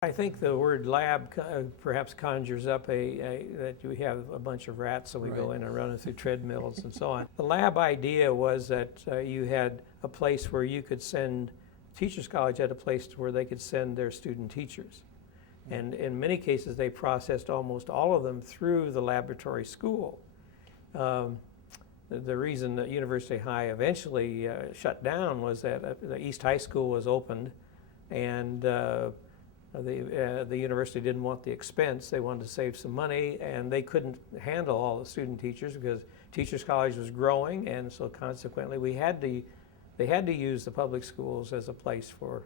I think the word lab perhaps conjures up that we have a bunch of rats, so we go in and run them through treadmills and so on. The lab idea was that you had a place where you could send, Teachers College had a place where they could send their student teachers. And in many cases, they processed almost all of them through the laboratory school. The reason that University High eventually shut down was that the East High School was opened, and the university didn't want the expense. They wanted to save some money, and they couldn't handle all the student teachers because Teachers College was growing, and so consequently they had to use the public schools as a place for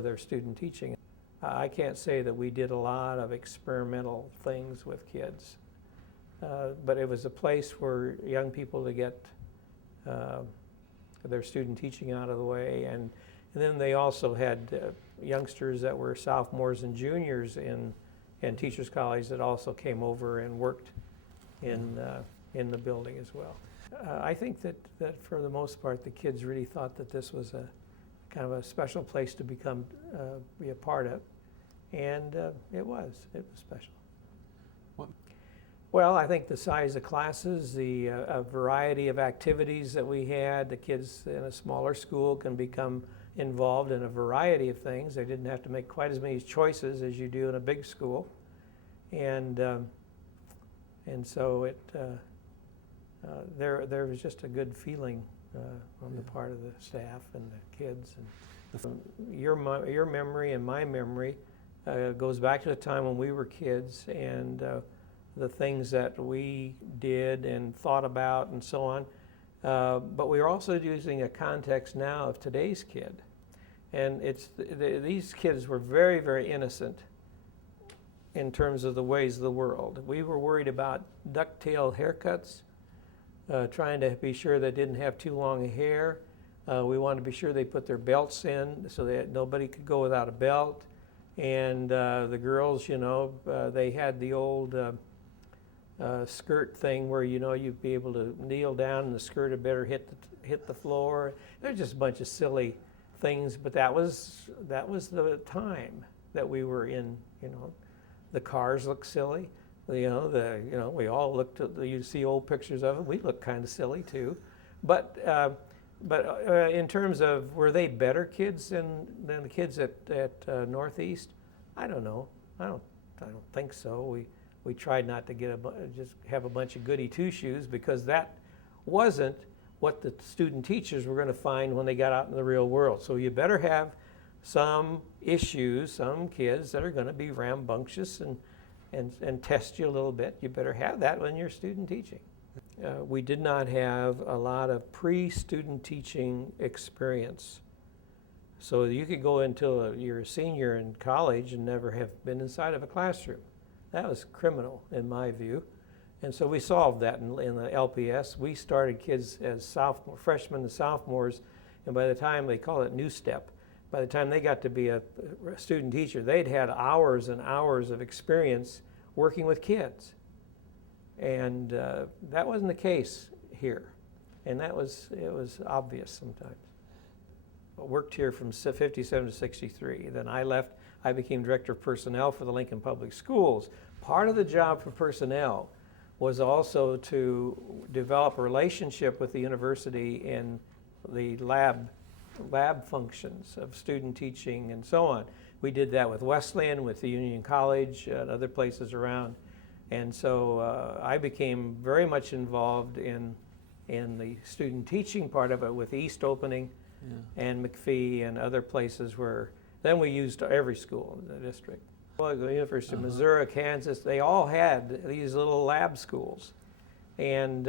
their student teaching. I can't say that we did a lot of experimental things with kids, but it was a place for young people to get their student teaching out of the way, and then they also had youngsters that were sophomores and juniors in Teachers College that also came over and worked in the building as well. I think that for the most part the kids really thought that this was a kind of a special place to be a part of, and it was special. What? Well, I think the size of classes, the variety of activities that we had, the kids in a smaller school can become involved in a variety of things. They didn't have to make quite as many choices as you do in a big school, and so there was just a good feeling on the part of the staff and the kids. And your memory and my memory goes back to the time when we were kids, and the things that we did and thought about and so on. But we're also using a context now of today's kid. And these kids were very, very innocent in terms of the ways of the world. We were worried about ducktail haircuts, trying to be sure they didn't have too long hair. We wanted to be sure they put their belts in so that nobody could go without a belt. And the girls, they had the old skirt thing where you'd be able to kneel down and the skirt had better hit the floor. There's just a bunch of silly things, but that was the time that we were in. The cars look silly. We all looked at you see old pictures of them. We look kind of silly too, but in terms of were they better kids than the kids at Northeast? I don't know. I don't think so. We tried not to just have a bunch of goody two-shoes, because that wasn't what the student teachers were going to find when they got out in the real world. So you better have some issues, some kids that are going to be rambunctious and test you a little bit. You better have that when you're student teaching. We did not have a lot of pre-student teaching experience. So you could go until you're a senior in college and never have been inside of a classroom. That was criminal in my view. And so we solved that in the LPS. We started kids as freshmen and sophomores, and by the time, they call it New Step, by the time they got to be a student teacher, they'd had hours and hours of experience working with kids. And that wasn't the case here. And it was obvious sometimes. I worked here from 57 to 63. Then I left. I became director of personnel for the Lincoln Public Schools. Part of the job for personnel was also to develop a relationship with the university in the lab functions of student teaching and so on. We did that with Wesleyan, with the Union College, and other places around. And so I became very much involved in the student teaching part of it with East opening and McPhee and other places where then we used every school in the district. Well, the University of Missouri, Kansas, they all had these little lab schools. And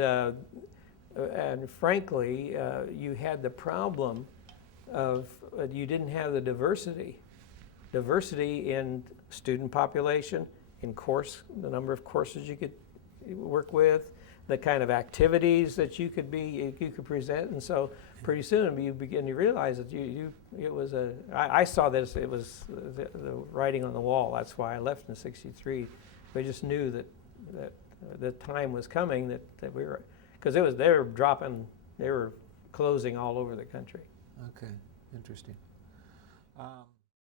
frankly, you had the problem of you didn't have the diversity in student population, in the number of courses you could work with, the kind of activities that you could present, and so pretty soon you begin to realize that I saw this, it was the writing on the wall. That's why I left in '63. I just knew that the time was coming that we were, because they were closing all over the country. Okay, interesting.